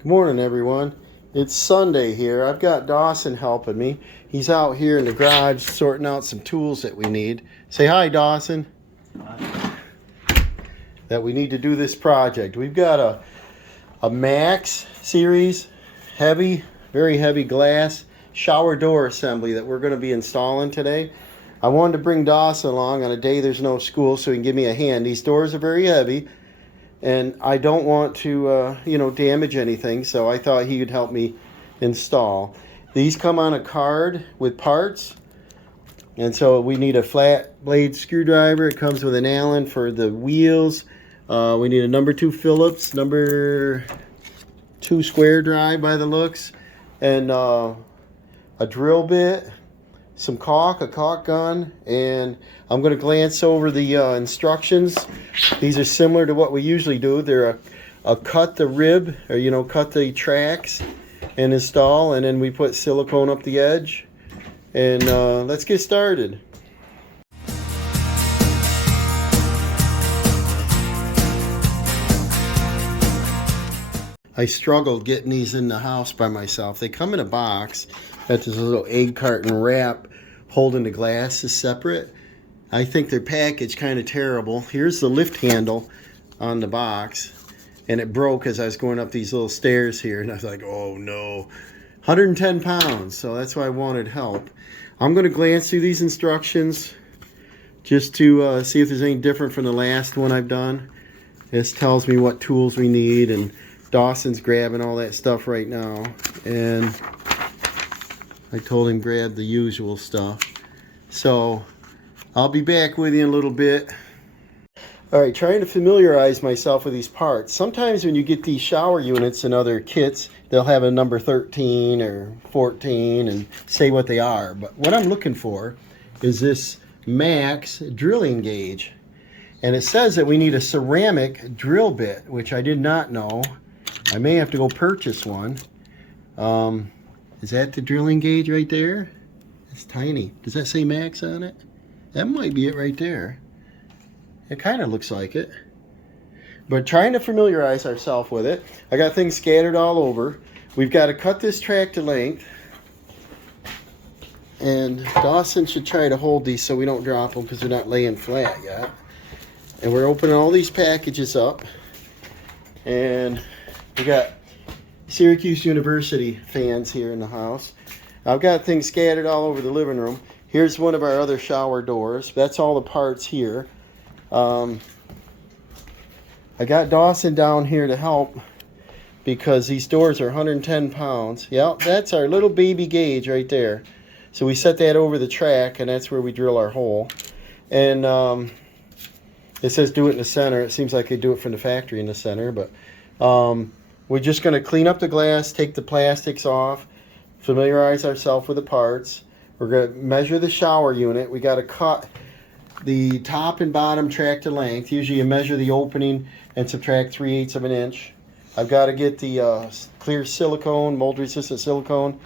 Good morning, everyone. It's Sunday here. I've got Dawson helping me. He's out here in the garage sorting out some tools that we need. Say hi, Dawson. Hi. That we need to do this project. We've got a Maax series, heavy, very heavy glass shower door assembly that we're going to be installing today. I wanted to bring Dawson along on a day there's no school so he can give me a hand. These doors are very heavy, and I don't want to, damage anything, so I thought he could help me install. These come on a card with parts, and so we need a flat blade screwdriver. It comes with an Allen for the wheels. We need a number 2 Phillips, number 2 square drive by the looks, and a drill bit, some caulk, a caulk gun, and I'm going to glance over the instructions. These are similar to what we usually do. They're a cut the rib, or cut the tracks and install, and then we put silicone up the edge. And let's get started. I struggled getting these in the house by myself. They come in a box. That's this little egg carton wrap holding the glass is separate. I think they're packaged kind of terrible. Here's the lift handle on the box, and it broke as I was going up these little stairs here, and I was like, oh no. 110 pounds, so that's why I wanted help. I'm going to glance through these instructions just to see if there's any different from the last one I've done. This tells me what tools we need, and Dawson's grabbing all that stuff right now, and I told him grab the usual stuff. So I'll be back with you in a little bit. All right, trying to familiarize myself with these parts. Sometimes when you get these shower units and other kits, they'll have a number 13 or 14 and say what they are. But what I'm looking for is this Maax drilling gauge. And it says that we need a ceramic drill bit, which I did not know. I may have to go purchase one. Is that the drilling gauge right there? It's tiny. Does that say Maax on it? That might be it right there. It kind of looks like it. But trying to familiarize ourselves with it. I got things scattered all over. We've got to cut this track to length. And Dawson should try to hold these so we don't drop them because they're not laying flat yet. And we're opening all these packages up. And we got Syracuse University fans here in the house. I've got things scattered all over the living room. Here's one of our other shower doors. That's all the parts here. I got Dawson down here to help because these doors are 110 pounds. Yep, that's our little baby gauge right there. So we set that over the track, and that's where we drill our hole. And it says do it in the center. It seems like they do it from the factory in the center, but we're just going to clean up the glass, take the plastics off, familiarize ourselves with the parts. We're going to measure the shower unit. We got to cut the top and bottom track to length. Usually you measure the opening and subtract 3/8 of an inch. I've got to get the clear silicone, mold resistant silicone.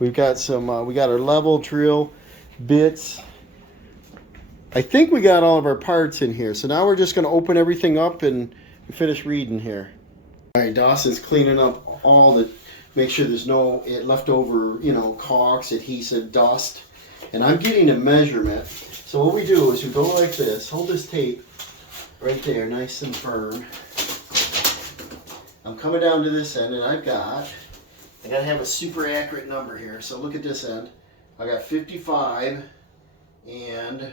We've got some, we got our level drill bits. I think we got all of our parts in here. So now we're just going to open everything up and finish reading here. All right, Dawson's cleaning up all the, make sure there's no leftover, caulks, adhesive, dust. And I'm getting a measurement. So what we do is we go like this, hold this tape right there, nice and firm. I'm coming down to this end, and I gotta have a super accurate number here. So look at this end. I got 55 and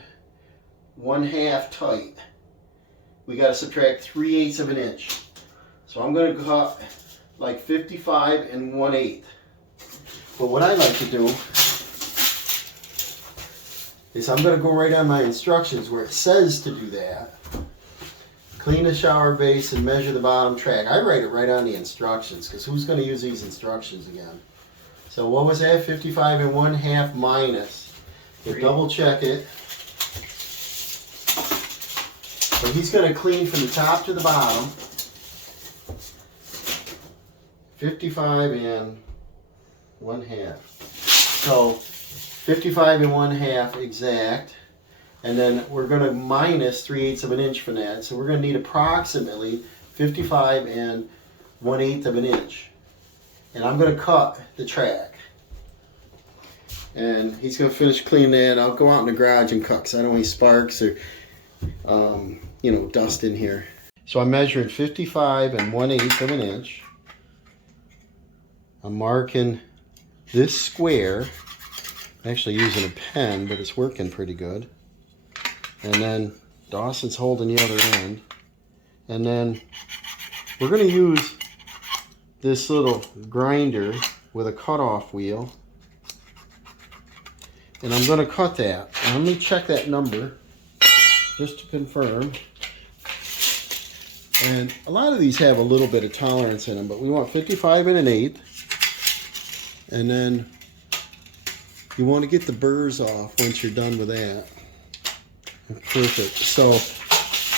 1/2 tight. We gotta subtract 3/8 of an inch. So I'm gonna cut like 55 and 1/8. But what I like to do is I'm going to go right on my instructions where it says to do that. Clean the shower base and measure the bottom track. I write it right on the instructions because who's going to use these instructions again? So what was that? 55 and 1/2 minus. We'll double check it. So he's going to clean from the top to the bottom. 55 and 1/2. So 55 and 1/2 exact, and then we're going to minus 3/8 of an inch from that. So we're going to need approximately 55 and 1/8 of an inch. and I'm going to cut the track. And he's going to finish cleaning that. I'll go out in the garage and cut because I don't want any sparks or, you know, dust in here. So I'm measuring 55 1/8 of an inch. I'm marking this square. I'm actually using a pen, but it's working pretty good. And then Dawson's holding the other end. And then we're going to use this little grinder with a cutoff wheel. And I'm going to cut that. And I'm going to check that number just to confirm. And a lot of these have a little bit of tolerance in them, but we want 55 1/8. And then you want to get the burrs off once you're done with that. Perfect. So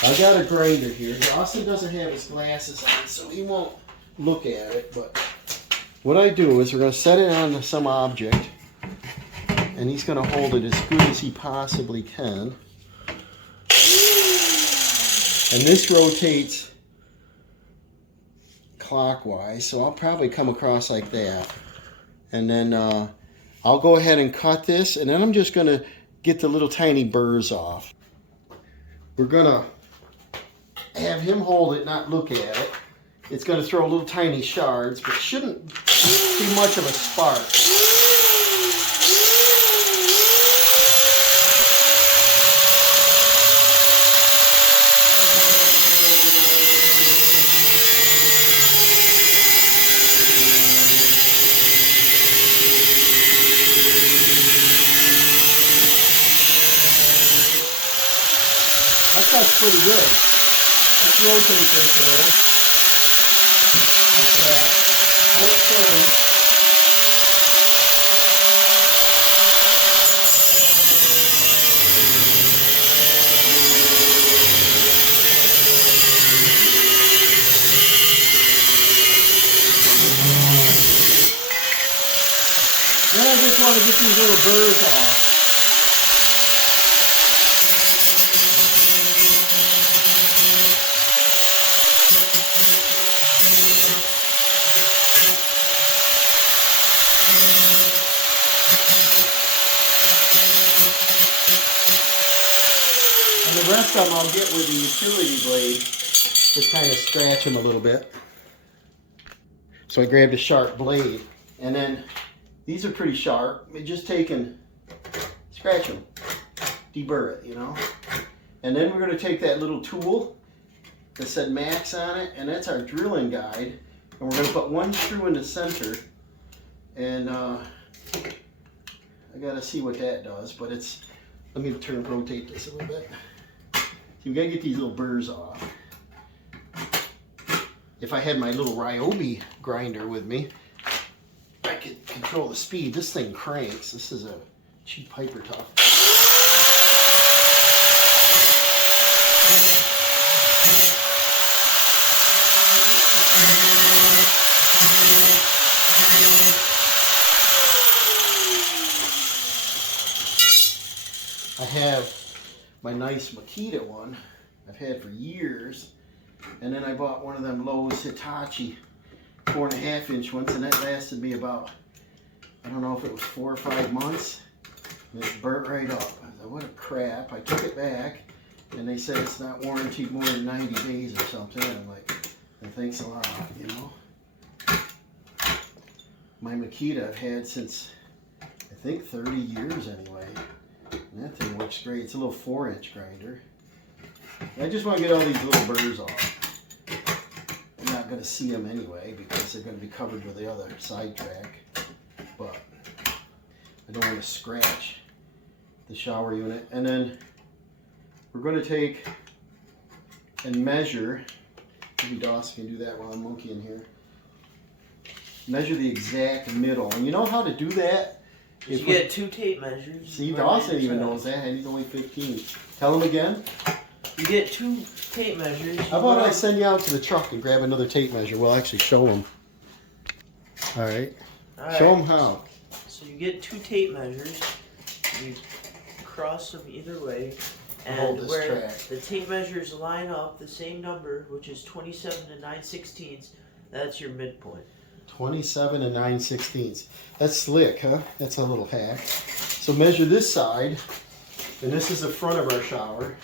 I got a grinder here. Dawson doesn't have his glasses on, so he won't look at it. But what I do is we're going to set it on some object, and he's going to hold it as good as he possibly can. And this rotates clockwise, so I'll probably come across like that. And then I'll go ahead and cut this, and then I'm just going to get the little tiny burrs off. We're going to have him hold it, not look at it. It's going to throw little tiny shards, but shouldn't be much of a spark. That's pretty good. Let's rotate this a little. Like that. Hold it firm. Then I just want to get these little burrs off. And the rest of them I'll get with the utility blade. Just kind of scratch them a little bit. So I grabbed a sharp blade. And then these are pretty sharp. I just take and scratch them. Deburr it, you know. And then we're going to take that little tool that said Maax on it. And that's our drilling guide. And we're going to put one screw in the center. And I got to see what that does. But it's... Let me rotate this a little bit. So we got to get these little burrs off. If I had my little Ryobi grinder with me, I could control the speed. This thing cranks. This is a cheap Hyper Tough. I have my nice Makita one I've had for years, and then I bought one of them Lowe's Hitachi 4.5-inch ones, and that lasted me about, I don't know if it was 4 or 5 months, and it burnt right up. I thought, what a crap. I took it back, and they said it's not warranted more than 90 days or something, and I'm like, well, thanks a lot, you know. My Makita I've had since, I think, 30 years anyway. And that thing works great. It's a little 4-inch grinder. I just want to get all these little burrs off. I'm not going to see them anyway because they're going to be covered with the other side track. But I don't want to scratch the shower unit. And then we're going to take and measure. Maybe Dawson can do that while I'm monkeying here. Measure the exact middle. And you know how to do that? You get 2 tape measures. See, Dawson even knows that, and he's only 15. Tell him again. You get 2 tape measures. How about I send you out to the truck and grab another tape measure? We'll actually show him. All right. Show him how. So you get 2 tape measures. You cross them either way. And where the tape measures line up the same number, which is 27 to 9/16, that's your midpoint. 27 and 9/16. That's slick, huh? That's a little hack. So measure this side, and this is the front of our shower.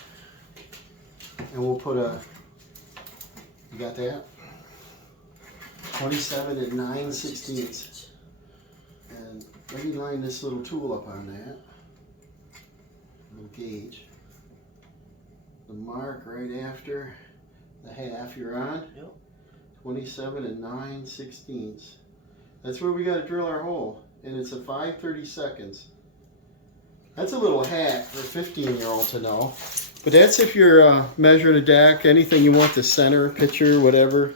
And we'll put a, you got that? 27 and 9/16. And let me line this little tool up on that. Little gauge. The mark right after the half you're on. Yep. 27 and 9/16. That's where we got to drill our hole, and it's a 5/32. That's a little hack for a 15-year-old to know. But that's if you're measuring a deck, anything you want the center, picture, whatever.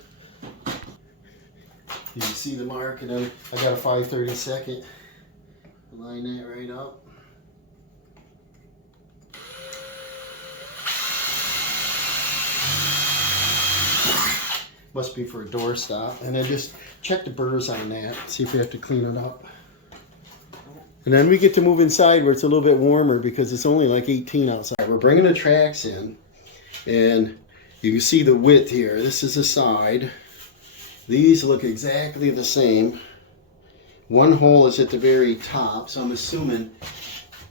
You can see the mark, and then I got a 5/32. Line that right up. Must be for a door stop. And then just check the burrs on that. See if we have to clean it up. And then we get to move inside where it's a little bit warmer because it's only like 18 outside. We're bringing the tracks in. And you can see the width here. This is the side. These look exactly the same. One hole is at the very top. So I'm assuming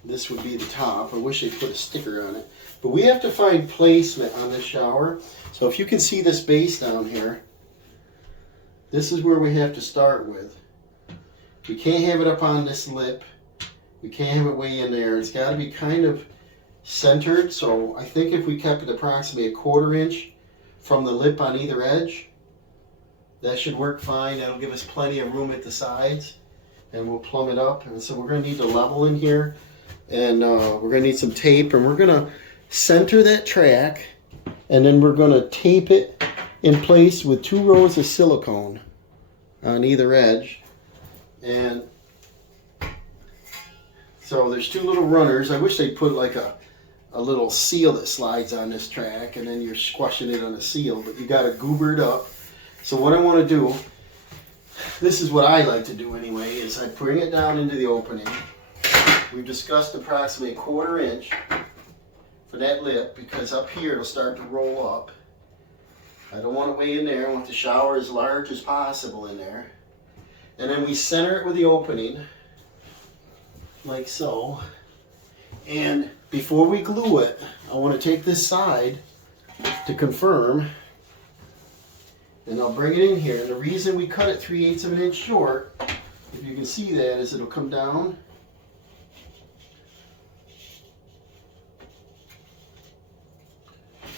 this would be the top. I wish they'd put a sticker on it. But we have to find placement on this shower. So if you can see this base down here, this is where we have to start with. We can't have it up on this lip. We can't have it way in there. It's got to be kind of centered. So I think if we kept it approximately 1/4 inch from the lip on either edge, that should work fine. That'll give us plenty of room at the sides. And we'll plumb it up. And so we're going to need to level in here. And we're going to need some tape. And we're going to center that track. And then we're going to tape it in place with 2 rows of silicone on either edge. And so there's 2 little runners. I wish they'd put like a little seal that slides on this track, and then you're squashing it on a seal, but you got to goober it up. So what I want to do, this is what I like to do anyway, is I bring it down into the opening. We've discussed approximately 1/4 inch for that lip, because up here it'll start to roll up. I don't want it way in there. I want the shower as large as possible in there. And then we center it with the opening, like so. And before we glue it, I want to take this side to confirm. And I'll bring it in here. And the reason we cut it 3/8 of an inch short, if you can see that, is it'll come down.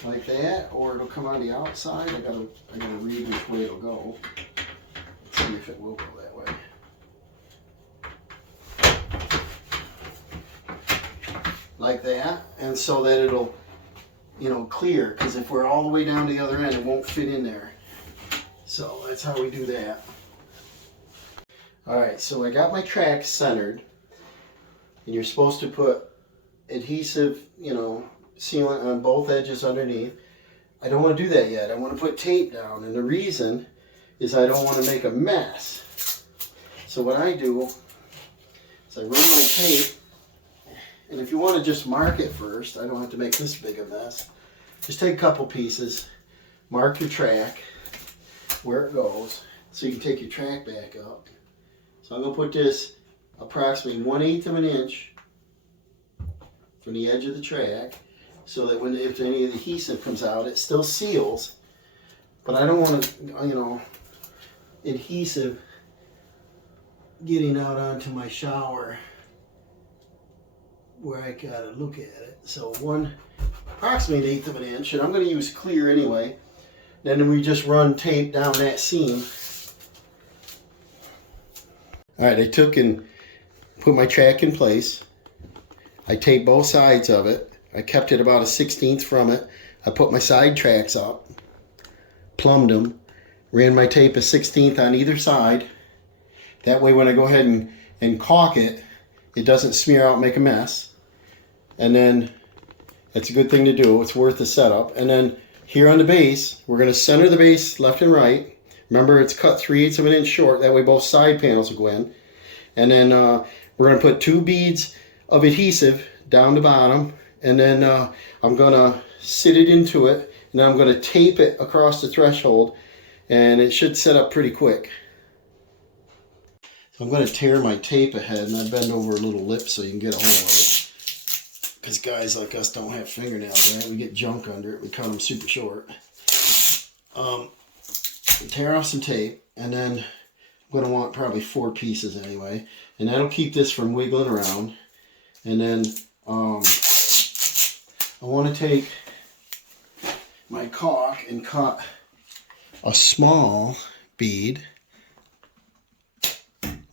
Like that, or it'll come on the outside. I gotta read which way it'll go. Let's see if it will go that way. Like that, and so that it'll, clear. Because if we're all the way down to the other end, it won't fit in there. So that's how we do that. All right, so I got my track centered, and you're supposed to put adhesive, sealant on both edges underneath. I don't want to do that yet. I want to put tape down, and the reason is I don't want to make a mess. So what I do is I run my tape, and if you want to just mark it first, I don't have to make this big a mess. Just take a couple pieces, mark your track where it goes, so you can take your track back up. So I'm going to put this approximately 1/8 of an inch from the edge of the track, so that if any of the adhesive comes out, it still seals. But I don't want to, adhesive getting out onto my shower where I gotta look at it. So approximately 1/8 of an inch, and I'm going to use clear anyway. Then we just run tape down that seam. All right, I took and put my track in place. I taped both sides of it. I kept it about a 1/16 from it. I put my side tracks up, plumbed them, ran my tape a 1/16 on either side. That way when I go ahead and caulk it, it doesn't smear out and make a mess. And then that's a good thing to do. It's worth the setup. And then here on the base, we're going to center the base left and right. Remember, it's cut 3/8 of an inch short. That way both side panels will go in. And then we're going to put 2 beads of adhesive down the bottom. And then I'm going to sit it into it. And then I'm going to tape it across the threshold. And it should set up pretty quick. So I'm going to tear my tape ahead, and I bend over a little lip so you can get a hold of it. Because guys like us don't have fingernails, right? We get junk under it. We cut them super short. Tear off some tape, and then I'm going to want probably 4 pieces anyway. And that'll keep this from wiggling around. And then I want to take my caulk and cut a small bead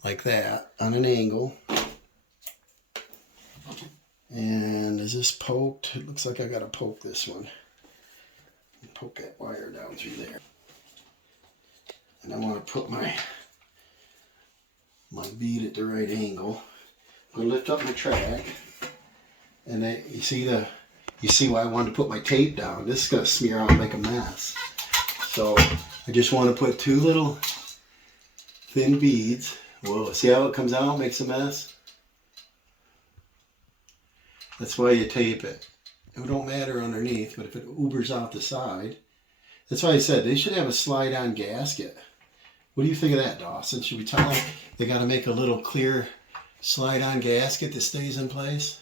like that on an angle. And is this poked? It looks like I gotta poke this one. Poke that wire down through there. And I want to put my bead at the right angle. I'm gonna lift up my track, and then you see why I wanted to put my tape down. This is gonna smear out and make a mess. So I just want to put 2 little thin beads. Whoa, see how it comes out, makes a mess? That's why you tape it. It don't matter underneath, but if it ubers out the side, that's why I said they should have a slide-on gasket. What do you think of that, Dawson? Should we tell them they got to make a little clear slide-on gasket that stays in place?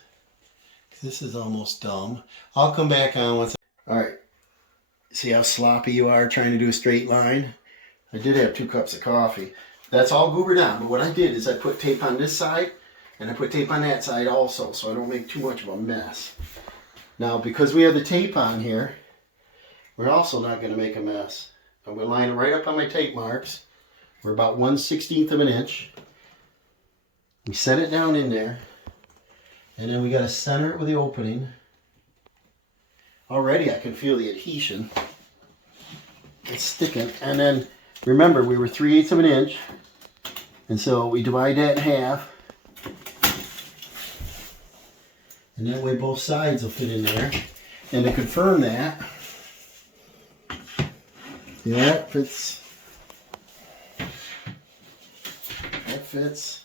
This is almost dumb. I'll come back on once. All right. See how sloppy you are trying to do a straight line? I did have 2 cups of coffee. That's all goobered down. But what I did is I put tape on this side, and I put tape on that side also, so I don't make too much of a mess. Now, because we have the tape on here, we're also not going to make a mess. I'm going to line it right up on my tape marks. We're about 1/16 of an inch. We set it down in there, and then we got to center it with the opening. Already I can feel the adhesion. It's sticking. And then, remember, we were 3/8 of an inch, and so we divide that in half. And that way both sides will fit in there. And to confirm that, yeah, it fits. That fits.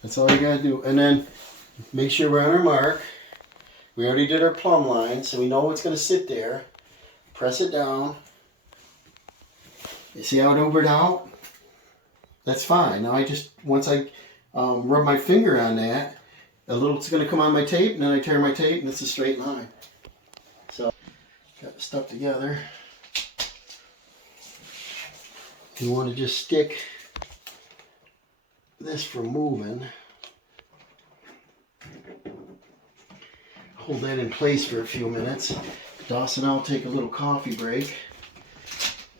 That's all you gotta do. And then make sure we're on our mark. We already did our plumb line, so we know what's gonna sit there. Press it down. You see how it ubered out? That's fine. Now I just, once I rub my finger on that, a little it's going to come on my tape, and then I tear my tape, and it's a straight line. So, got it stuck together. You want to just stick this from moving. Hold that in place for a few minutes. Dawson and I'll take a little coffee break,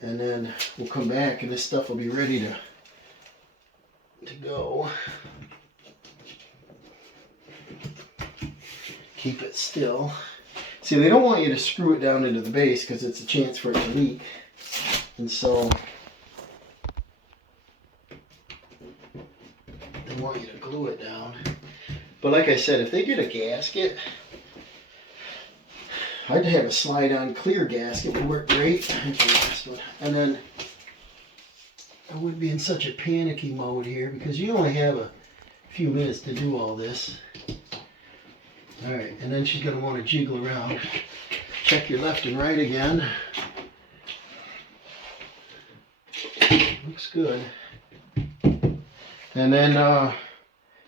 and then we'll come back, and this stuff will be ready to go. Keep it still. See, they don't want you to screw it down into the base because it's a chance for it to leak. And so they want you to glue it down. But like I said, if they did a gasket, I'd have a slide-on clear gasket. It would work great. And then I wouldn't be in such a panicky mode here because you only have a few minutes to do all this. Alright, and then she's going to want to jiggle around. Check your left and right again. Looks good. And then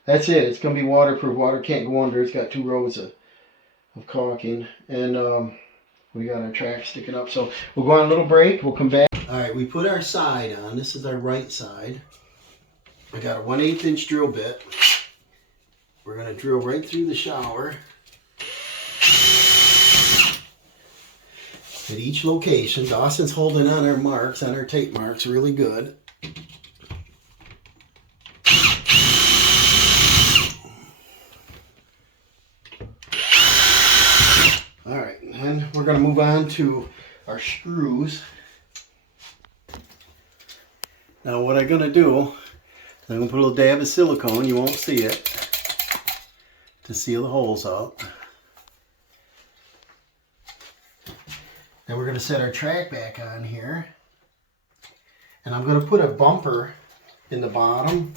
that's it. It's going to be waterproof. Water can't go under. It's got 2 rows of caulking. And we got our track sticking up. So we'll go on a little break. We'll come back. Alright, we put our side on. This is our right side. I got a 1/8 inch drill bit. We're going to drill right through the shower at each location. Dawson's holding on our marks, on our tape marks, really good. Alright, and then we're going to move on to our screws. Now what I'm going to do, I'm going to put a little dab of silicone, you won't see it, to seal the holes up. Then we're going to set our track back on here. And I'm going to put a bumper in the bottom.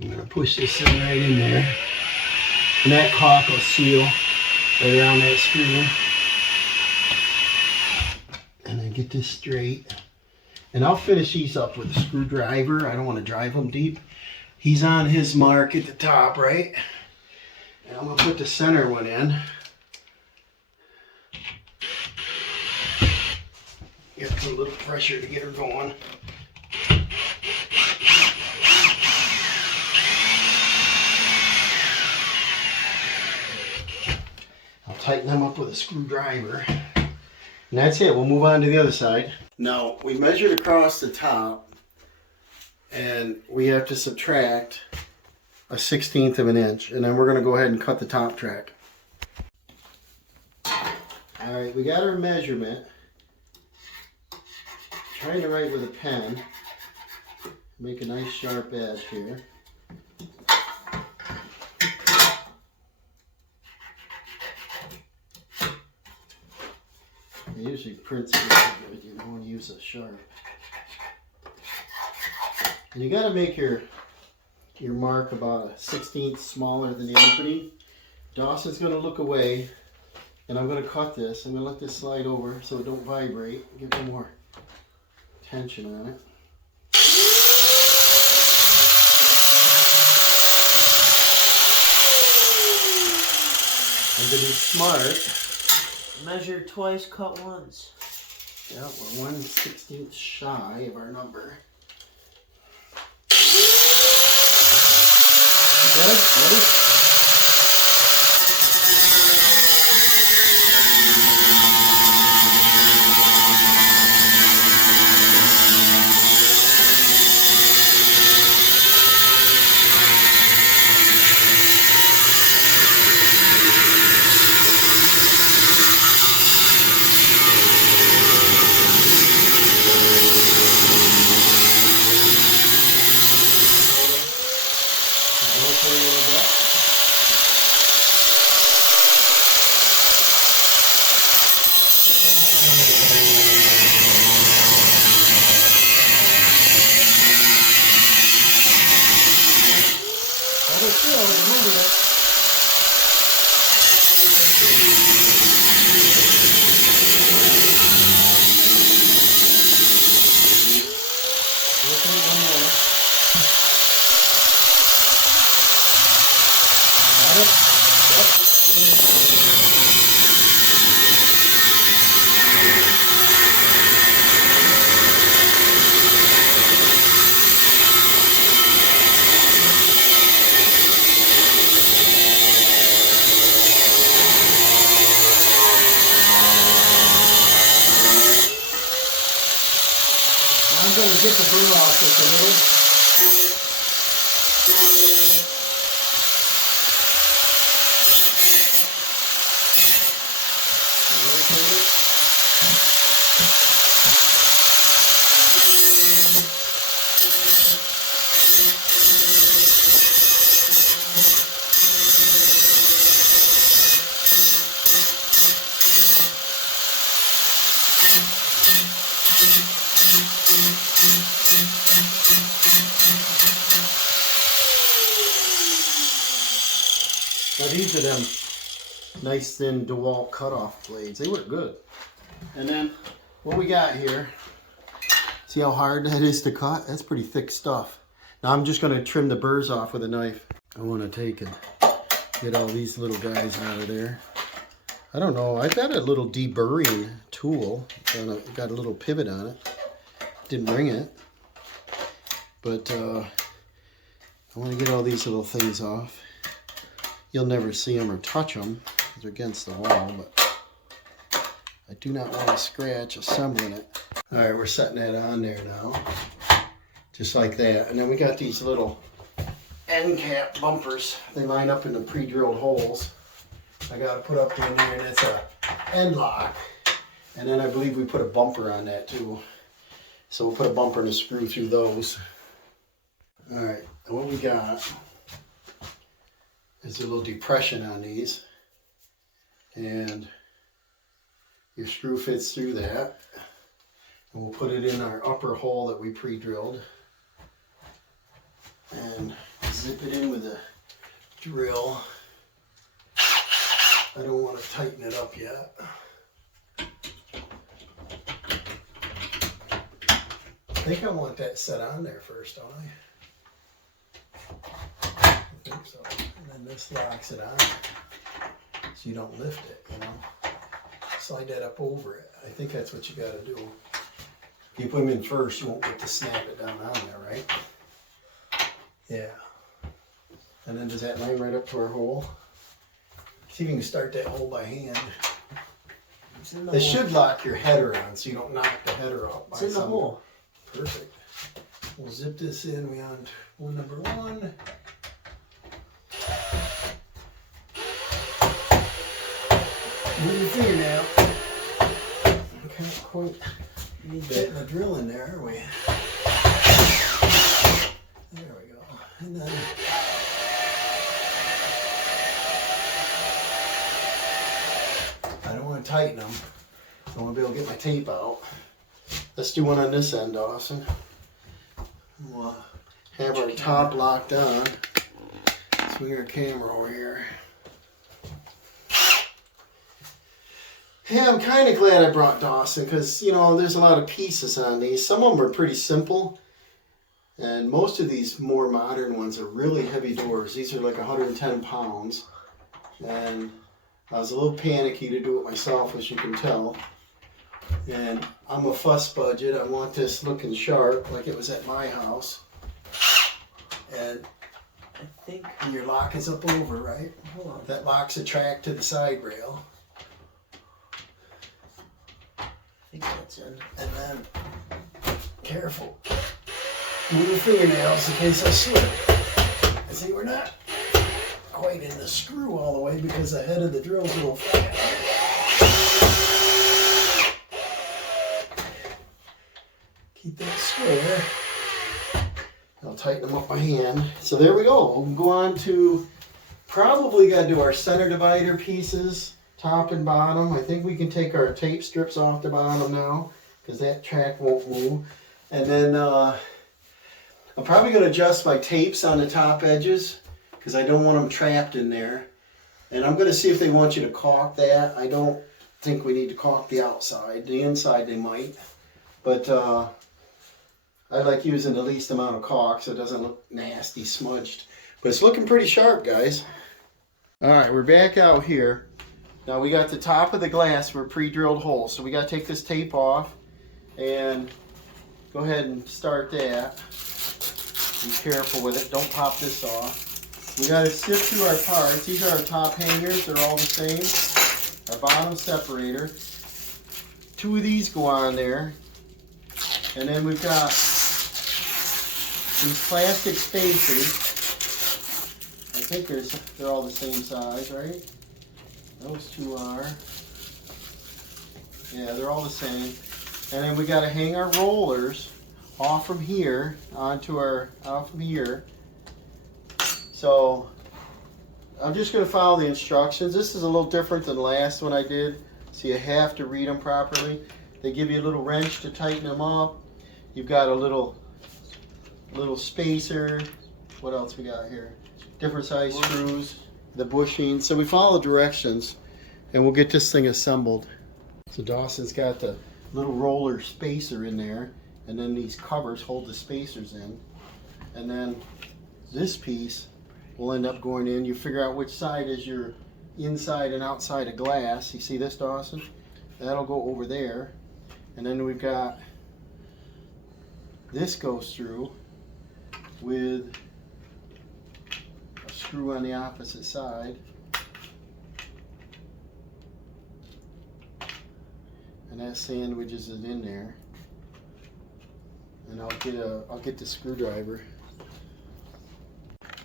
I'm going to push this thing right in there. And that caulk will seal right around that screw. And then get this straight. And I'll finish these up with a screwdriver. I don't want to drive them deep. He's on his mark at the top, right? And I'm going to put the center one in. Get a little pressure to get her going. I'll tighten them up with a screwdriver. And that's it. We'll move on to the other side. Now, we measured across the top, and we have to subtract a 1/16 of an inch, and then we're going to go ahead and cut the top track. All right, we got our measurement. Trying to write with a pen. Make a nice sharp edge here. I usually print it, but you don't want to use a sharp. And you got to make your mark about a 1/16 smaller than the opening. Dawson's going to look away, and I'm going to cut this. I'm going to let this slide over so it don't vibrate. Get some more tension on it. And to be smart, measure twice, cut once. Yeah, we're 1/16 shy of our number. Good? Ready? Remember that. One more. Got it? Yep. I'm going to get the burr off just a little. Rotate it. Now these are them nice thin DeWalt cutoff blades. They work good. And then what we got here, see how hard that is to cut? That's pretty thick stuff. Now I'm just going to trim the burrs off with a knife. I want to take and get all these little guys out of there. I don't know, I've got a little deburring tool. Got a little pivot on it. Didn't bring it. But I want to get all these little things off. You'll never see them or touch them because they're against the wall, but I do not want to scratch assembling it. All right, we're setting that on there now, just like that. And then we got these little end cap bumpers. They line up in the pre-drilled holes. I got to put up in there, and it's a end lock. And then I believe we put a bumper on that too. So we'll put a bumper and a screw through those. All right, and what we got is a little depression on these, and your screw fits through that, and we'll put it in our upper hole that we pre-drilled and zip it in with a drill. I don't want to tighten it up yet. think I want that set on there first, don't I? I think so. And then this locks it on, so you don't lift it, you know. Slide that up over it. I think that's what you gotta do. If you put them in first, you won't get to snap it down on there, right? Yeah. And then does that line right up to our hole? See if you can start that hole by hand. This should lock your header on so you don't knock the header off. It's in the hole. Perfect. We'll zip this in. We on one number 1. Move your fingernail. We can't quite get the drill in there, are we? There we go. And then I don't want to tighten them. I want to be able to get my tape out. Let's do one on this end, Dawson. We'll have our top locked on. Swing our camera over here. Yeah, I'm kind of glad I brought Dawson because, you know, there's a lot of pieces on these. Some of them are pretty simple. And most of these more modern ones are really heavy doors. These are like 110 pounds. And I was a little panicky to do it myself, as you can tell. And I'm a fuss budget. I want this looking sharp like it was at my house. And I think your lock is up over, right? Hold on. That locks a track to the side rail. I think that's in. And then, careful. Move your fingernails in case I slip. I see we're not quite in the screw all the way because the head of the drill's a little flat. Keep that square. I'll tighten them up by hand. So there we go. We'll go on to, probably got to do our center divider pieces, top and bottom. I think we can take our tape strips off the bottom now because that track won't move. And then I'm probably going to adjust my tapes on the top edges because I don't want them trapped in there. And I'm going to see if they want you to caulk that. I don't think we need to caulk the outside. The inside they might. But I like using the least amount of caulk so it doesn't look nasty, smudged. But it's looking pretty sharp, guys. Alright, we're back out here. Now we got the top of the glass for a pre-drilled hole. So we got to take this tape off and go ahead and start that. Be careful with it. Don't pop this off. We got to sift through our parts. These are our top hangers. They're all the same. Our bottom separator. 2 of these go on there. And then we've got these plastic spacers. I think they're all the same size, right? Those 2 are. Yeah, they're all the same. And then we got to hang our rollers off from here onto our out from here. So I'm just going to follow the instructions. This is a little different than the last one I did, so you have to read them properly. They give you a little wrench to tighten them up. You've got a little spacer. What else we got here? Different size screws, the bushing. So we follow directions and we'll get this thing assembled. So Dawson's got the little roller spacer in there, and then these covers hold the spacers in. And then this piece will end up going in. You figure out which side is your inside and outside of glass. You see this, Dawson? That'll go over there. And then we've got this goes through with a screw on the opposite side. And that sandwiches it in there. And I'll get the screwdriver.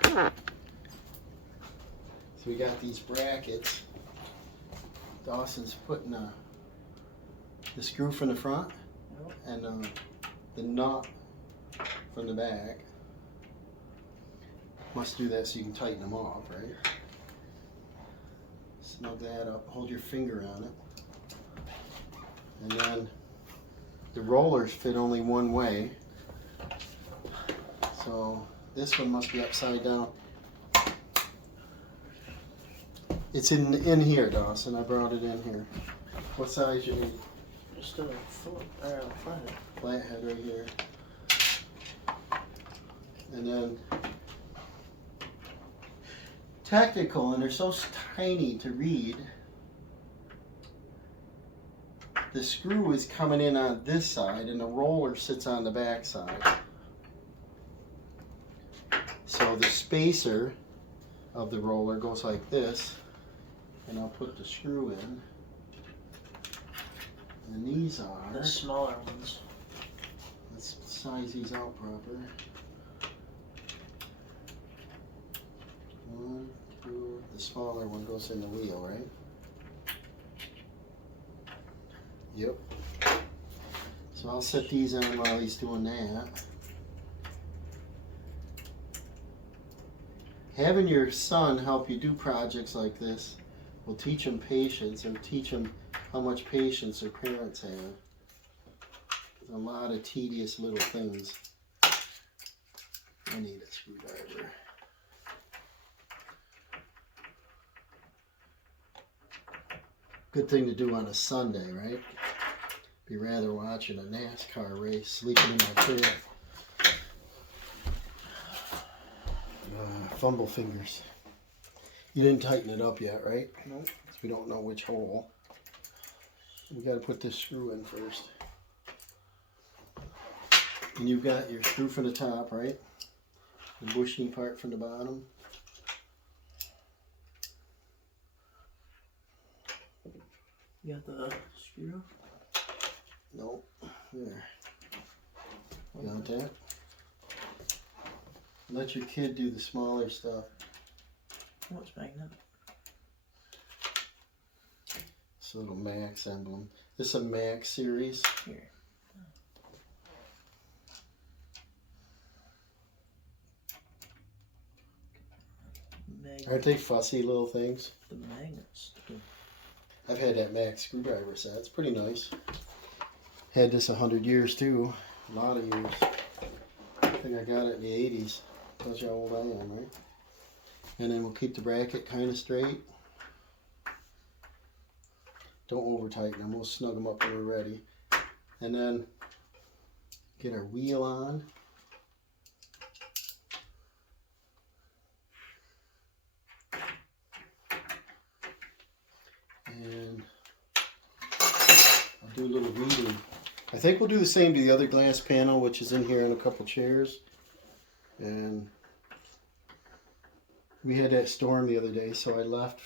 So we got these brackets. Dawson's putting the screw from the front and the nut from the back. Must do that so you can tighten them off, right? Snug that up, hold your finger on it. And then the rollers fit only one way. So this one must be upside down. It's in here, Dawson. I brought it in here. What size you need? Just a flathead. Flathead right here. And then technical, and they're so tiny to read. The screw is coming in on this side and the roller sits on the back side. So the spacer of the roller goes like this, and I'll put the screw in. And these are the smaller ones. Let's size these out proper. 1, 2. The smaller one goes in the wheel, right? Yep. So I'll set these on while he's doing that. Having your son help you do projects like this will teach him patience, or teach him how much patience their parents have. There's a lot of tedious little things. I need a screwdriver. Good thing to do on a Sunday, right? Be rather watching a NASCAR race, sleeping in my chair. Fumble fingers. You didn't tighten it up yet, right? Nope. So we don't know which hole. We got to put this screw in first. And you've got your screw from the top, right? The bushing part from the bottom. You got the screw? Nope. There. You got that? Let your kid do the smaller stuff. Oh, it's magnet. This little Maax emblem. This is a Maax series. Here. Magnet. Aren't they fussy little things? The magnets. I've had that Maax screwdriver set. It's pretty nice. Had this 100 years too. A lot of years. I think I got it in the 80s. Tells you how old I am, right? And then we'll keep the bracket kind of straight. Don't over tighten them. We'll snug them up when we're ready. And then get our wheel on. And I'll do a little reading. I think we'll do the same to the other glass panel, which is in here in a couple chairs. And we had that storm the other day, so I left.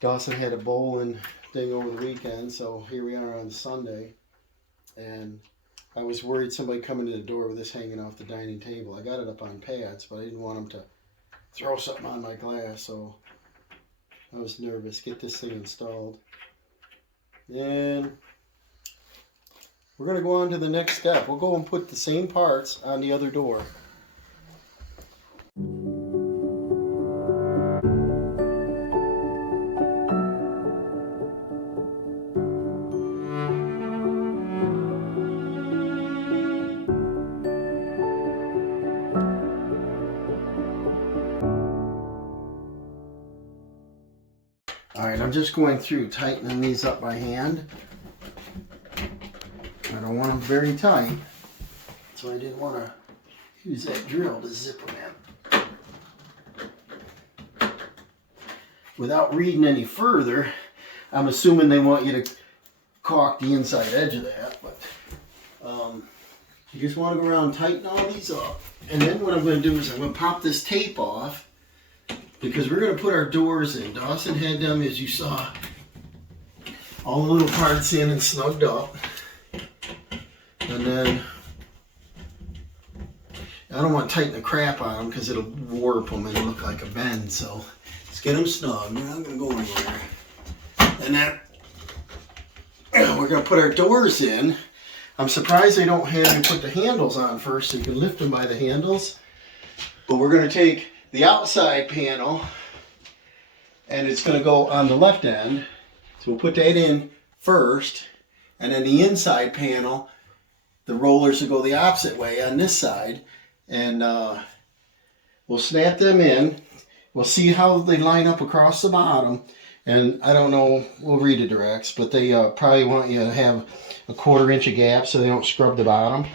Dawson had a bowling thing over the weekend, so here we are on Sunday. And I was worried somebody coming in the door with this hanging off the dining table. I got it up on pads, but I didn't want them to throw something on my glass, so I was nervous. Get this thing installed. And we're going to go on to the next step. We'll go and put the same parts on the other door. Alright, I'm just going through tightening these up by hand. I don't want them very tight, so I didn't want to use that drill to zip them in. Without reading any further, I'm assuming they want you to caulk the inside edge of that, but you just want to go around and tighten all these up. And then what I'm going to do is I'm going to pop this tape off, because we're going to put our doors in. Dawson had them, as you saw, all the little parts in and snugged up. And then, I don't want to tighten the crap on them because it'll warp them and look like a bend. So let's get them snug. We're not going to go anywhere. And then we're going to put our doors in. I'm surprised they don't have you put the handles on first so you can lift them by the handles. But we're going to take the outside panel and it's going to go on the left end. So we'll put that in first. And then the inside panel, the rollers will go the opposite way on this side, and we'll snap them in. We'll see how they line up across the bottom, and I don't know, we'll read the directs, but they probably want you to have a 1/4 inch of gap so they don't scrub the bottom.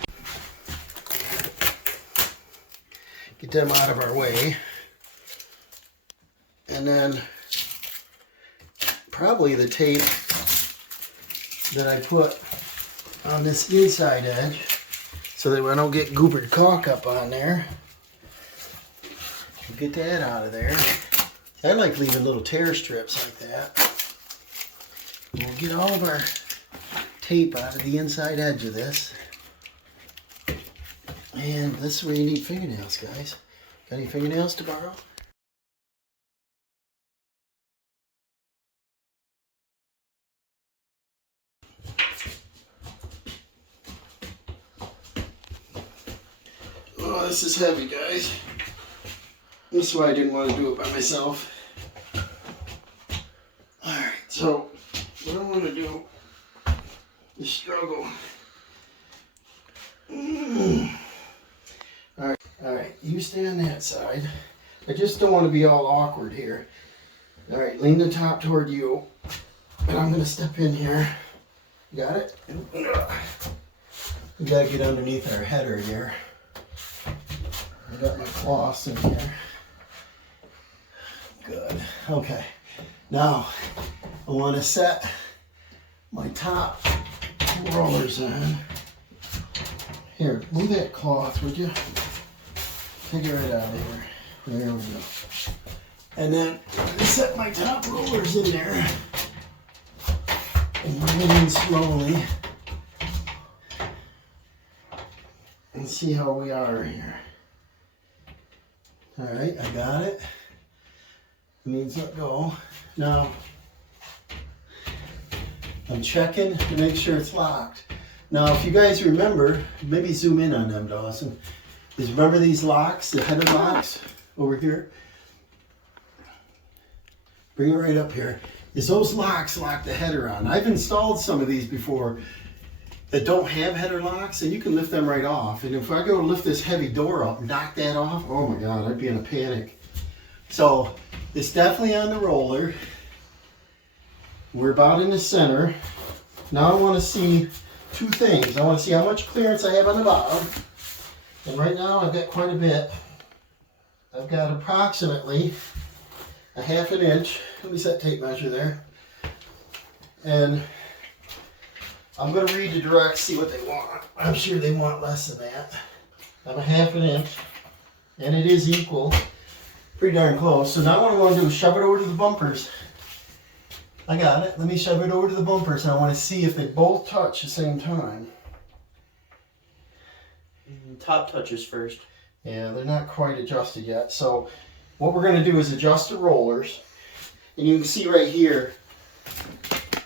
Get them out of our way. And then probably the tape that I put on this inside edge so that I don't get goobered caulk up on there. Get that out of there. I like leaving little tear strips like that. We'll get all of our tape out of the inside edge of this. And this is where you need fingernails, guys. Got any fingernails to borrow? Oh, this is heavy, guys. This is why I didn't want to do it by myself. Alright, so what I want to do is struggle. Alright, you stay on that side. I just don't want to be all awkward here. Alright, lean the top toward you. And I'm going to step in here. You got it? We got to get underneath our header here. I got my cloths in here. Good. Okay. Now, I want to set my top rollers on. Here, move that cloth, would you? Take it right out of here. There we go. And then set my top rollers in there. And bring it in slowly. And see how we are here. Alright, I got it. It means let go. Now, I'm checking to make sure it's locked. Now, if you guys remember, maybe zoom in on them, Dawson. Is remember these locks, the header locks over here? Bring it right up here. Is those locks lock the header on? I've installed some of these before that don't have header locks, and you can lift them right off. And if I go to lift this heavy door up, knock that off, oh my God, I'd be in a panic. So it's definitely on the roller. We're about in the center. Now I want to see two things. I want to see how much clearance I have on the bottom. And right now I've got quite a bit. I've got approximately a ½ inch. Let me set tape measure there. And I'm going to read the directs, see what they want. I'm sure they want less than that. I'm a ½ inch. And it is equal. Pretty darn close. So now what I want to do is shove it over to the bumpers. I got it. Let me shove it over to the bumpers. And I want to see if they both touch at the same time. Top touches first. Yeah, they're not quite adjusted yet. So what we're going to do is adjust the rollers. And you can see right here,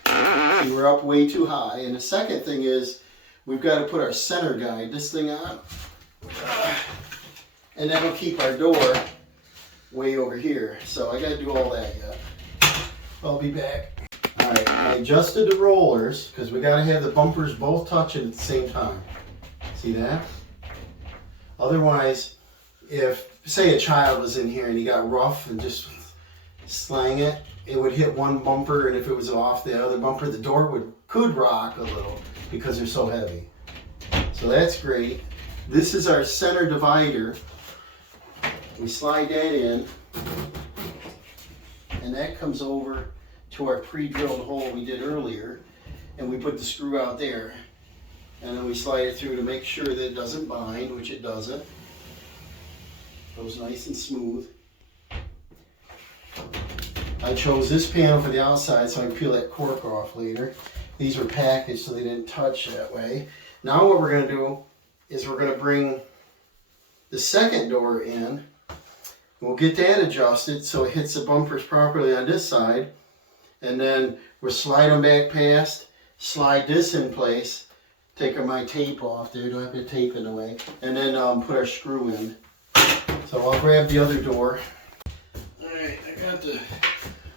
we're up way too high. And the second thing is, we've got to put our center guide, this thing on. And that'll keep our door way over here. So I got to do all that yet. I'll be back. Alright, I adjusted the rollers because we got to have the bumpers both touching at the same time. See that? Otherwise, if, say a child was in here and he got rough and just slang it, it would hit one bumper, and if it was off the other bumper, the door could rock a little because they're so heavy. So that's great. This is our center divider. We slide that in, and that comes over to our pre-drilled hole we did earlier, and we put the screw out there. And then we slide it through to make sure that it doesn't bind, which it doesn't. Goes nice and smooth. I chose this panel for the outside so I can peel that cork off later. These were packaged so they didn't touch that way. Now what we're going to do is we're going to bring the second door in. We'll get that adjusted so it hits the bumpers properly on this side. And then we'll slide them back past, slide this in place. Take my tape off there, don't have the tape in the way, and then put our screw in. So I'll grab the other door. Alright, I got the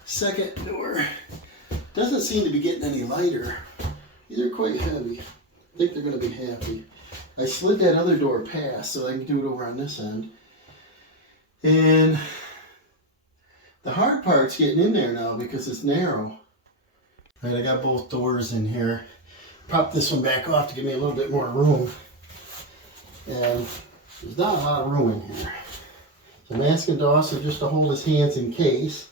second door. Doesn't seem to be getting any lighter. These are quite heavy. I think they're going to be happy. I slid that other door past so I can do it over on this end. And the hard part's getting in there now because it's narrow. Alright, I got both doors in here. Prop this one back off to give me a little bit more room. And there's not a lot of room in here. So I'm asking Dawson just to hold his hands in case,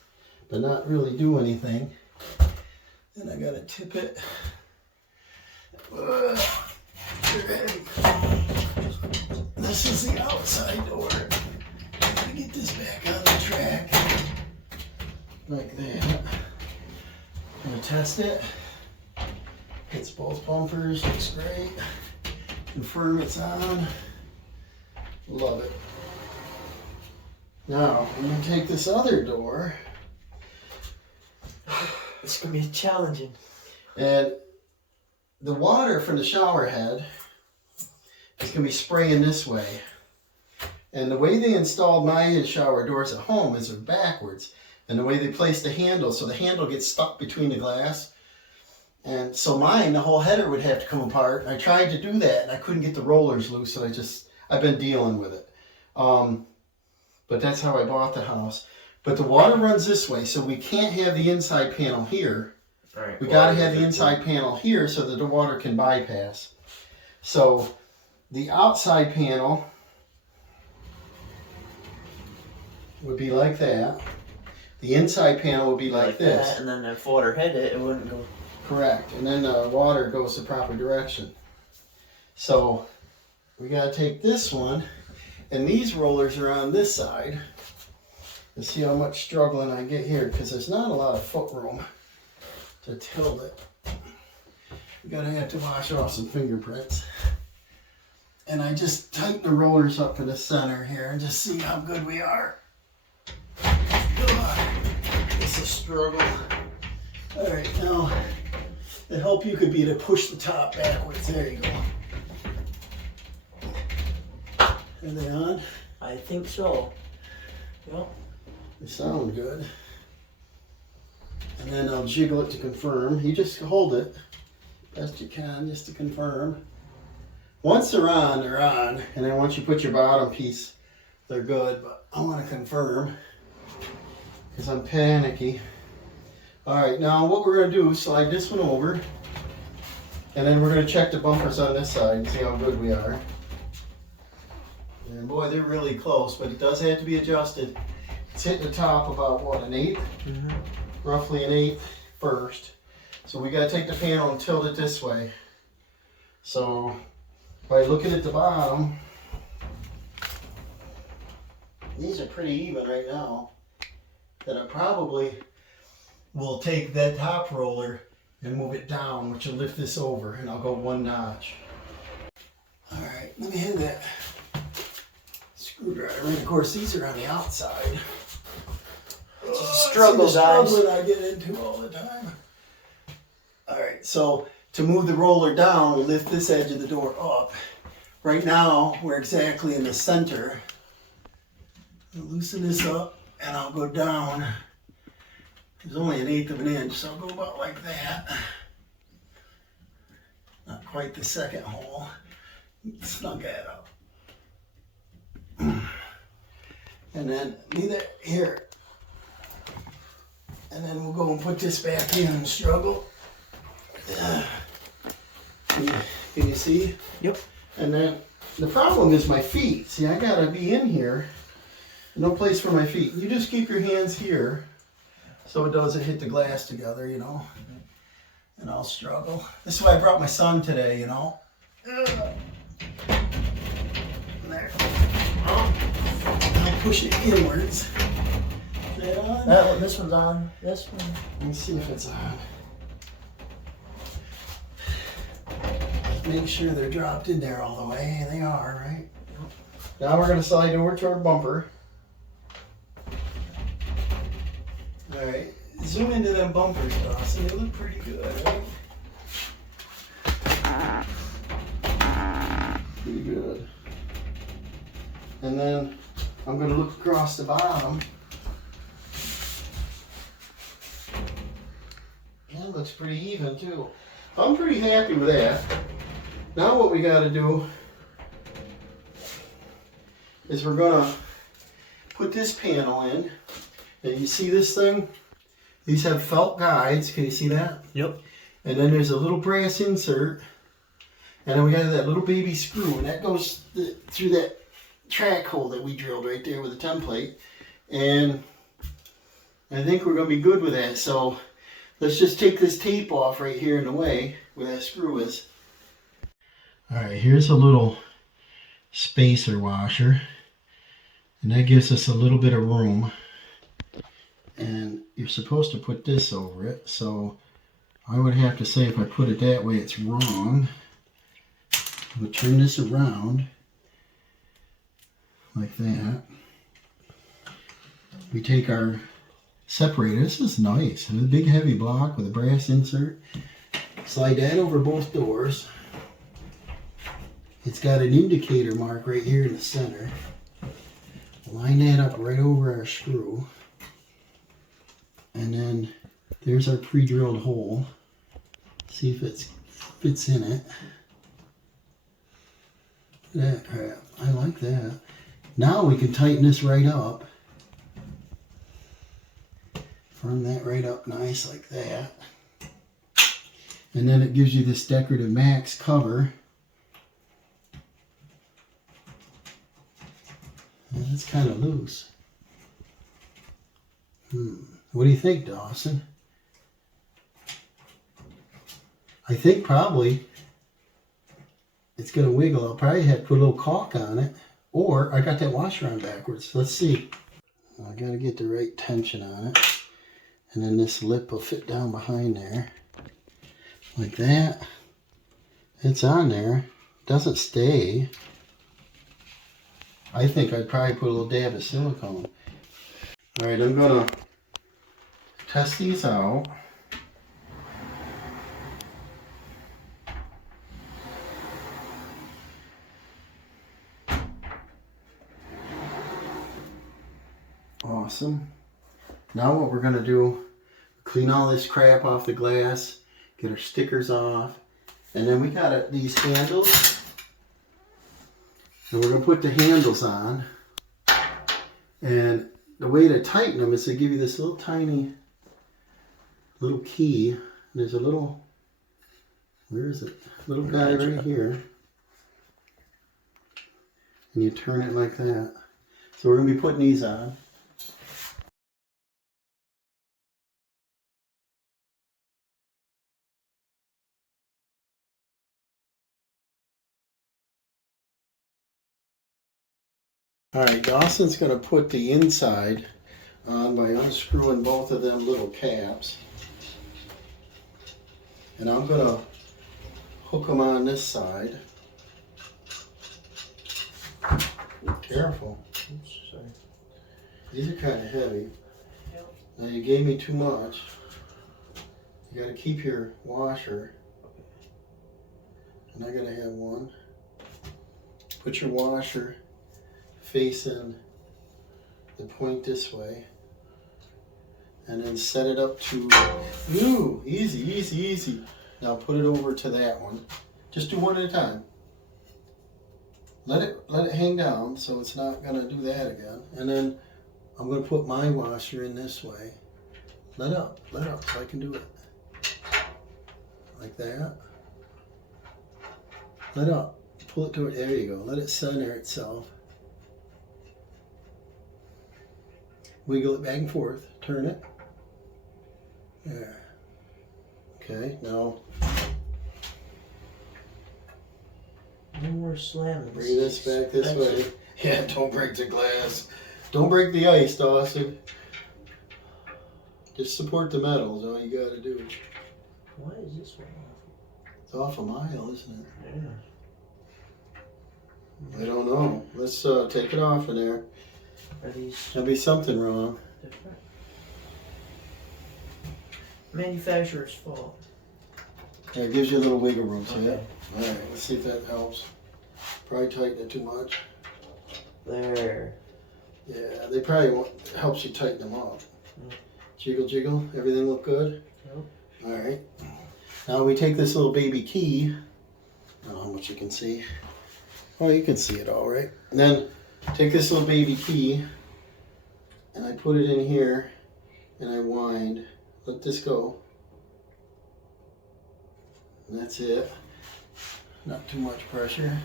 but not really do anything. And I gotta tip it. This is the outside door. I gotta get this back on the track. Like that. I'm gonna test it. Hits both bumpers, looks great. Confirm it's on. Love it. Now, I'm gonna take this other door. It's gonna be challenging. And the water from the shower head is gonna be spraying this way. And the way they installed my shower doors at home is they're backwards. And the way they placed the handle, so the handle gets stuck between the glass. And so mine, the whole header would have to come apart. And I tried to do that and I couldn't get the rollers loose, so I've been dealing with it. But that's how I bought the house. But the water runs this way, so we can't have the inside panel here. Right. We gotta have the inside panel here so that the water can bypass. So the outside panel would be like that. The inside panel would be like this. That, and then if water hit it, it wouldn't go. Correct. And then the water goes the proper direction. So we gotta take this one, and these rollers are on this side. And see how much struggling I get here, because there's not a lot of foot room to tilt it. We're gonna have to wash off some fingerprints. And I just tighten the rollers up in the center here and just see how good we are. Ugh, it's a struggle. All right, now the help you could be to push the top backwards. There you go. Are they on? I think so. Yep. They sound good. And then I'll jiggle it to confirm. You just hold it best you can just to confirm. Once they're on, they're on. And then once you put your bottom piece, they're good. But I want to confirm because I'm panicky. All right, now what we're going to do is slide this one over. And then we're going to check the bumpers on this side and see how good we are. And boy, they're really close, but it does have to be adjusted. It's hitting the top about, what, an eighth? Mm-hmm. Roughly an eighth first. So we got to take the panel and tilt it this way. So by looking at the bottom, these are pretty even right now. Then I probably will take that top roller and move it down, which will lift this over, and I'll go one notch. All right, let me hit that screwdriver. And of course, these are on the outside. Struggle, guys. Struggle I get into all the time. All right, so to move the roller down, we'll lift this edge of the door up. Right now, we're exactly in the center. I'll loosen this up, and I'll go down. There's only an eighth of an inch, so I'll go about like that. Not quite the second hole. Snug that up. And then leave that here. And then we'll go and put this back in and struggle. Can you see? Yep. And then the problem is my feet. See, I gotta be in here. No place for my feet. You just keep your hands here so it doesn't hit the glass together, you know. And I'll struggle. This is why I brought my son today, you know. There. I'll push it inwards. Is that on? That one, this one's on. This one. Let's see if it's on. Make sure they're dropped in there all the way. They are, right? Now we're going to slide over to our bumper. Alright, zoom into them bumpers, Dawson. They look pretty good, right? Pretty good. And then I'm going to look across the bottom. That looks pretty even too. I'm pretty happy with that. Now what we got to do is we're going to put this panel in. And you see this thing? These have felt guides. Can you see that? Yep. And then there's a little brass insert. And then we got that little baby screw. And that goes through that track hole that we drilled right there with a template. And I think we're going to be good with that. So let's just take this tape off right here in the way where that screw is. All right, here's a little spacer washer. And that gives us a little bit of room. And you're supposed to put this over it. So I would have to say if I put it that way, it's wrong. We'll turn this around like that. We take our separator. This is nice. A big heavy block with a brass insert. Slide that over both doors. It's got an indicator mark right here in the center. Line that up right over our screw. And then there's our pre-drilled hole. See if it fits in it. That crap. I like that. Now we can tighten this right up. Firm that right up nice like that. And then it gives you this decorative Maax cover. And it's kind of loose. What do you think, Dawson? I think probably it's going to wiggle. I'll probably have to put a little caulk on it. Or I got that washer on backwards. Let's see. I got to get the right tension on it. And then this lip will fit down behind there. Like that. It's on there. Doesn't stay. I think I'd probably put a little dab of silicone. Alright, I'm going to test these out. Awesome. Now what we're going to do, clean all this crap off the glass, get our stickers off, and then we got these handles, and we're going to put the handles on. And the way to tighten them is to give you this little tiny little key. And there's a little, where is it? Little guy right here. And you turn it like that. So we're going to be putting these on. Alright, Dawson's going to put the inside on by unscrewing both of them little caps. And I'm going to hook them on this side. Be careful. Oops, sorry. These are kind of heavy. Yep. Now you gave me too much. You got to keep your washer. And I got to have one. Put your washer facing the point this way, and then set it up to, ooh, easy, easy, easy. Now put it over to that one. Just do one at a time. Let it hang down so it's not gonna do that again. And then I'm gonna put my washer in this way. Let up so I can do it. Like that. Let up, pull it toward, there you go. Let it center itself. Wiggle it back and forth, turn it. There. Okay, now no more slamming. Bring this back this way. Yeah, don't break the glass. Don't break the ice, Dawson. Just support the metal is all you gotta do. Why is this one off? It's off a mile, isn't it? Yeah. I don't know. Let's take it off of there. Are these There'll be something wrong. different? Manufacturer's fault. Yeah, it gives you a little wiggle room, see Okay. that? Alright, let's see if that helps. Probably tighten it too much. There. Yeah, they probably won't, helps you tighten them up. Mm. Jiggle, jiggle. Everything look good? Yep. Alright. Now we take this little baby key. I don't know how much you can see. Oh, you can see it all right. And then take this little baby key and I put it in here and I wind. Let this go. And that's it. Not too much pressure.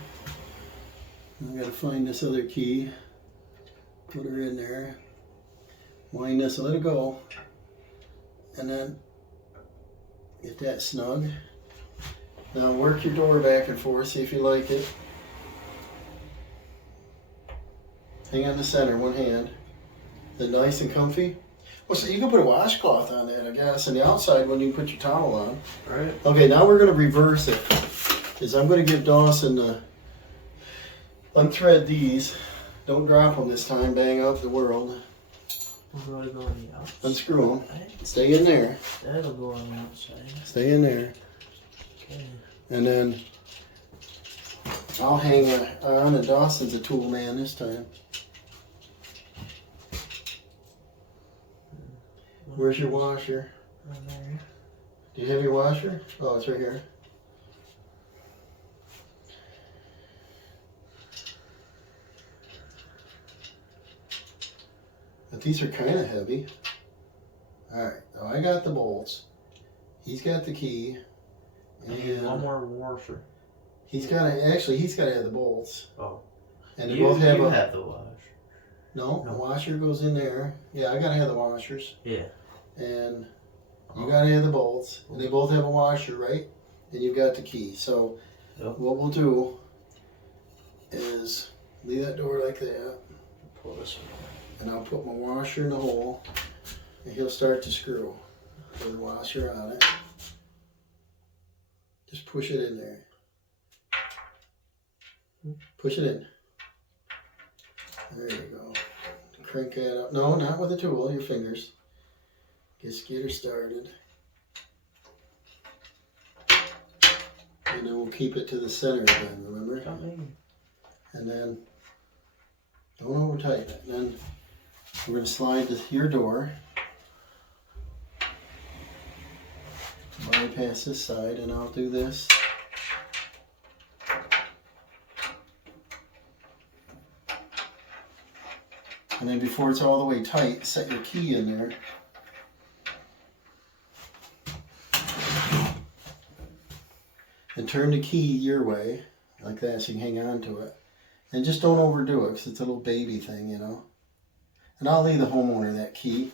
I gotta find this other key. Put her in there. Wind this, let it go. And then get that snug. Now work your door back and forth, see if you like it. Hang on the center, one hand. Is it nice and comfy? Well, so you can put a washcloth on that, I guess, and the outside when you put your towel on. Right. Okay, now we're gonna reverse it. Is I'm gonna give Dawson the unthread these. Don't drop them this time, bang up the world. We'll go on the outside. Unscrew them. Stay in there. That'll go on the outside. Stay in there. Okay. And then I'll hang on, and Dawson's a tool man this time. Where's your washer? Right there. Do you have your washer? Oh, it's right here. But these are kind of heavy. Alright, now I got the bolts. He's got the key. And one more washer. he's got to have the bolts. Oh. And they both have have the wash. No, the washer goes in there. Yeah, I gotta have the washers. Yeah. And you gotta have the bolts. And they both have a washer, right? And you've got the key. So what we'll do is leave that door like that. Pull this one. And I'll put my washer in the hole. And he'll start to screw with the washer on it. Just push it in there. Push it in. There you go. Crank that up. No, not with a tool, your fingers. Just get her started. And then we'll keep it to the center again, remember? And then don't over tighten it. And then we're going to slide your door. Bypass this side, and I'll do this. And then before it's all the way tight, set your key in there. And turn the key your way, like that, so you can hang on to it. And just don't overdo it, because it's a little baby thing, you know. And I'll leave the homeowner that key,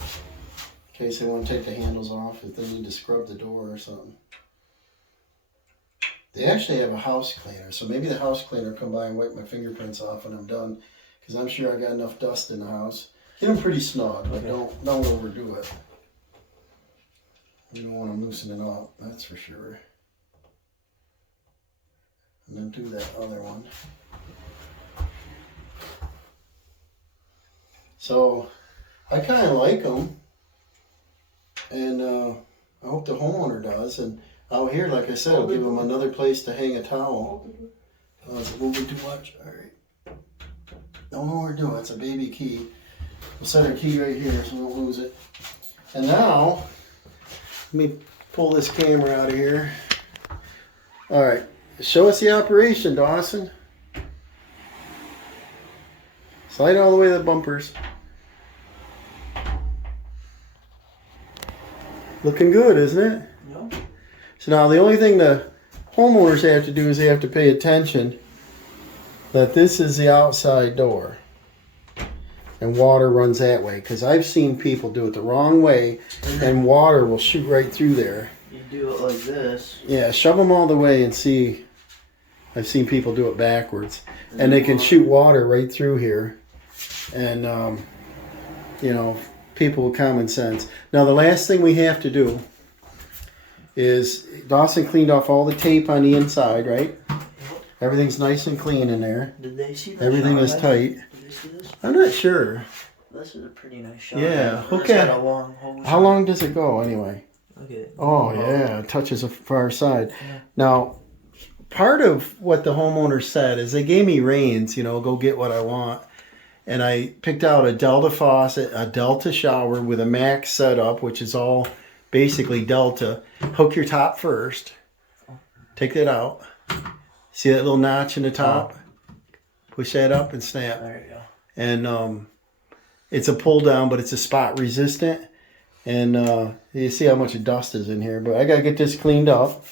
in case they want to take the handles off, if they need to scrub the door or something. They actually have a house cleaner, so maybe the house cleaner will come by and wipe my fingerprints off when I'm done, because I'm sure I got enough dust in the house. Get them pretty snug, but don't overdo it. You don't want them loosening up, that's for sure. And then do that other one. So, I kind of like them. And I hope the homeowner does. And out here, like I said, I'll give them another place to hang a towel. It's moving too much. Alright. Don't overdo it. It's a baby key. We'll set our key right here so we don't lose it. And now, let me pull this camera out of here. Alright. Show us the operation, Dawson. Slide all the way to the bumpers. Looking good, isn't it? Yep. So now the only thing the homeowners have to do is they have to pay attention that this is the outside door. And water runs that way. Because I've seen people do it the wrong way and water will shoot right through there. You do it like this. Yeah, shove them all the way and see. I've seen people do it backwards. And they can shoot water right through here. And, you know, people with common sense. Now, the last thing we have to do is Dawson cleaned off all the tape on the inside, right? Yep. Everything's nice and clean in there. Did they see that? Everything is tight. Did they see this? I'm not sure. This is a pretty nice shot. Yeah. Okay. Okay. How long does it go anyway? Okay. Oh, yeah. It touches the far side. Yeah. Now, part of what the homeowner said is they gave me reins, you know, go get what I want. And I picked out a Delta faucet, a Delta shower with a Maax setup, which is all basically Delta. Hook your top first. Take that out. See that little notch in the top? Push that up and snap. There you go. And it's a pull down, but it's a spot resistant. And you see how much dust is in here. But I got to get this cleaned up.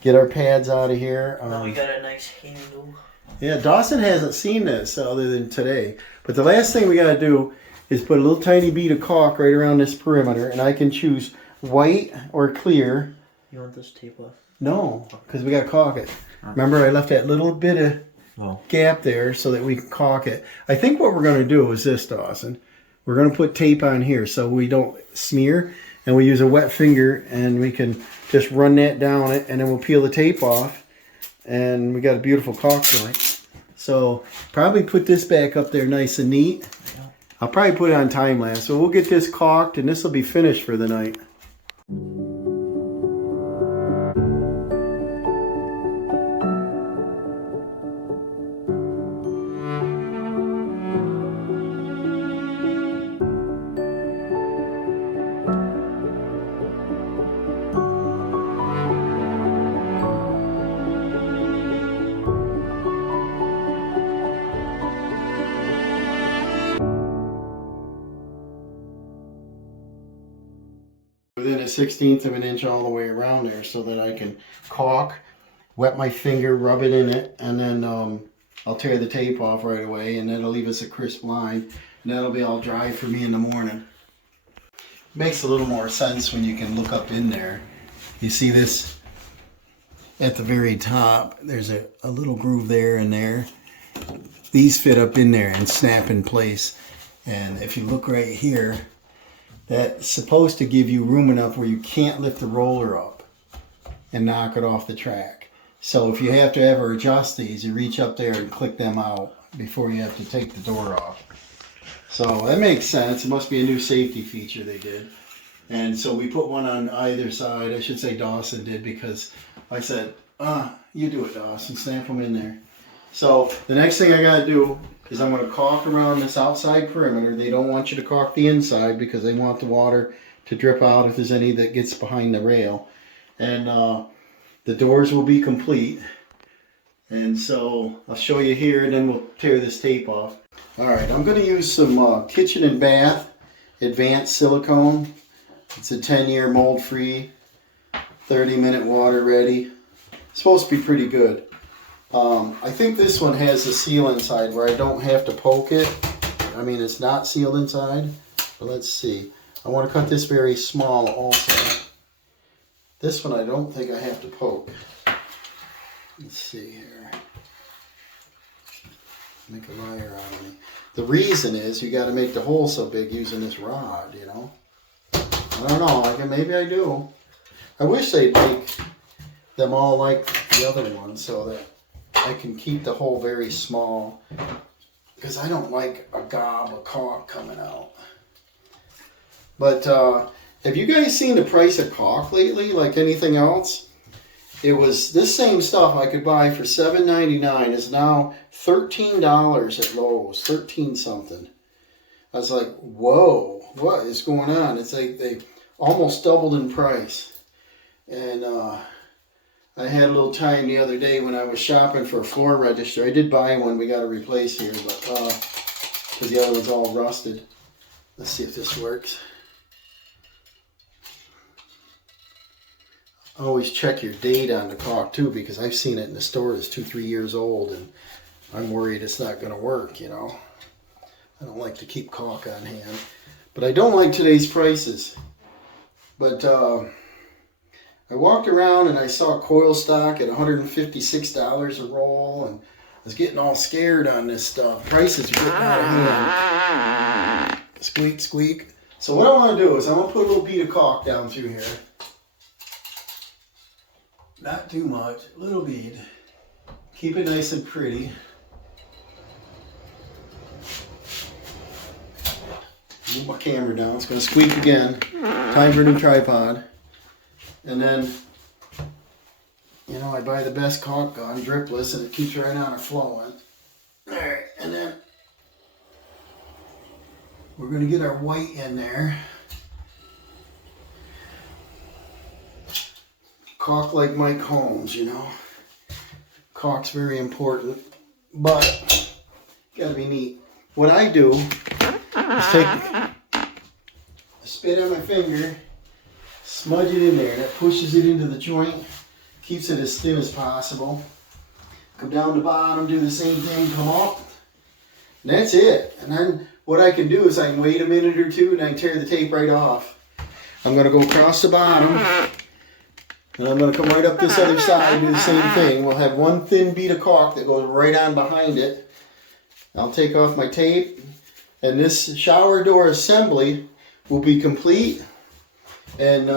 Get our pads out of here. Now we got a nice handle. Yeah, Dawson hasn't seen this other than today. But the last thing we got to do is put a little tiny bead of caulk right around this perimeter, and I can choose white or clear. You want this tape off? No, because we got to caulk it. Remember, I left that little bit of gap there so that we can caulk it. I think what we're going to do is this, Dawson. We're going to put tape on here so we don't smear, and we use a wet finger, and we can just run that down it, and then we'll peel the tape off, and we got a beautiful caulk joint. So probably put this back up there nice and neat. I'll probably put it on time lapse. So we'll get this caulked, and this will be finished for the night. Within a 1/16 of an inch all the way around there so that I can caulk, wet my finger, rub it in it, and then I'll tear the tape off right away, and that'll leave us a crisp line, and that'll be all dry for me in the morning. Makes a little more sense when you can look up in there. You see this at the very top, there's a little groove there and there. These fit up in there and snap in place, and if you look right here, that's supposed to give you room enough where you can't lift the roller up and knock it off the track. So if you have to ever adjust these, you reach up there and click them out before you have to take the door off. So that makes sense. It must be a new safety feature they did. And so we put one on either side. I should say Dawson did, because I said, you do it, Dawson, snap them in there. So the next thing I got to do is I'm going to caulk around this outside perimeter. They don't want you to caulk the inside because they want the water to drip out if there's any that gets behind the rail. And the doors will be complete. And so I'll show you here, and then we'll tear this tape off. All right, I'm going to use some Kitchen and Bath Advanced Silicone. It's a 10-year mold-free, 30-minute water ready. It's supposed to be pretty good. I think this one has a seal inside where I don't have to poke it. I mean, it's not sealed inside, but let's see. I want to cut this very small also. This one I don't think I have to poke. Let's see here. Make a liar out of me. The reason is you got to make the hole so big using this rod, you know. I don't know, maybe I do. I wish they'd make them all like the other one so that I can keep the hole very small, because I don't like a gob of caulk coming out. But have you guys seen the price of caulk lately, like anything else? It was this same stuff I could buy for $7.99 is now $13 at Lowe's, 13 something. I was like, whoa, what is going on? It's like they almost doubled in price. And I had a little time the other day when I was shopping for a floor register. I did buy one we got to replace here, but because the other one's all rusted. Let's see if this works. Always check your date on the caulk too, because I've seen it in the store that's 2-3 years old, and I'm worried it's not going to work, you know. I don't like to keep caulk on hand, but I don't like today's prices. But I walked around and I saw coil stock at $156 a roll, and I was getting all scared on this stuff. Prices are getting out of hand. Squeak, squeak. So what I want to do is I'm going to put a little bead of caulk down through here. Not too much, a little bead. Keep it nice and pretty. Move my camera down, it's going to squeak again. Time for a new tripod. And then, you know, I buy the best caulk gun, dripless, and it keeps right on it flowing. Alright, and then we're going to get our white in there. Caulk like Mike Holmes, you know. Caulk's very important, but gotta be neat. What I do is take spit on my finger, smudge it in there, and that pushes it into the joint, keeps it as thin as possible. Come down the bottom, do the same thing, come up. And that's it. And then what I can do is I can wait a minute or two and I can tear the tape right off. I'm going to go across the bottom. And I'm going to come right up this other side and do the same thing. We'll have one thin bead of caulk that goes right on behind it. I'll take off my tape. And this shower door assembly will be complete. And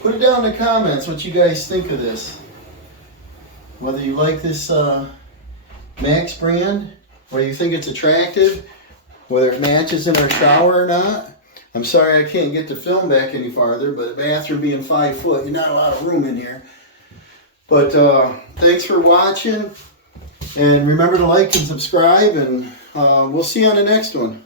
put it down in the comments what you guys think of this. Whether you like this Maax brand, whether you think it's attractive, whether it matches in our shower or not. I'm sorry I can't get the film back any farther, but the bathroom being 5 foot, you're not a lot of room in here. But thanks for watching, and remember to like and subscribe, and we'll see you on the next one.